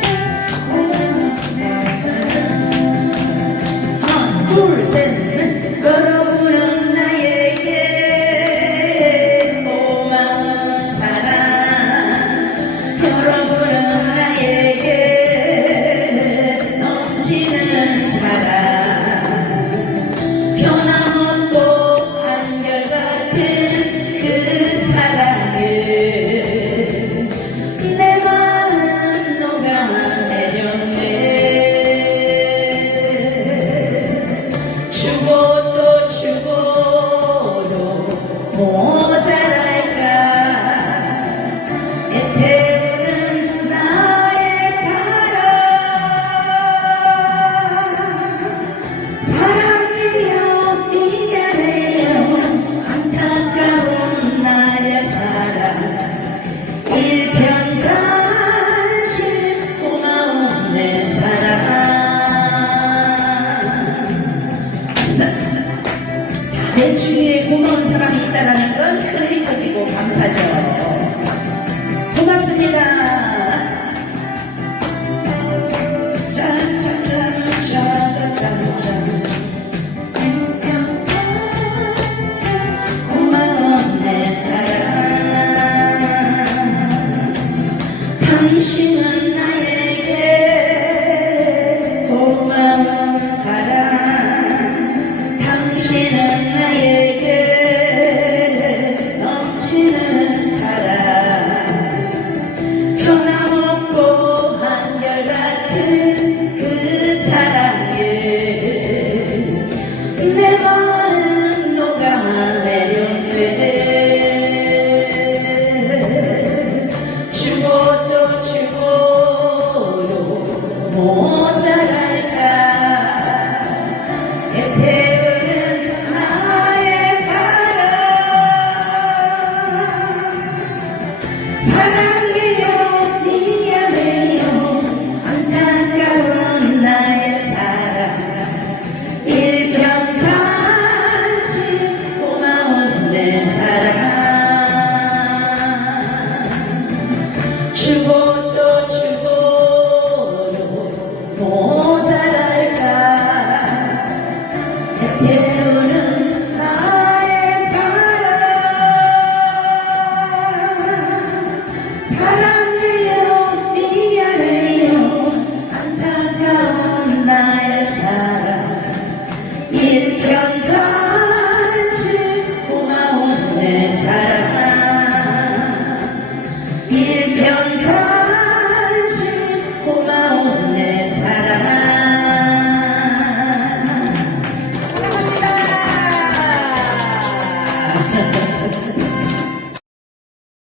to 내 주위에 고마운 사람이 있다라는 건 큰 행복이고 감사죠. 고맙습니다. 당신은 나의 Sen Sarah!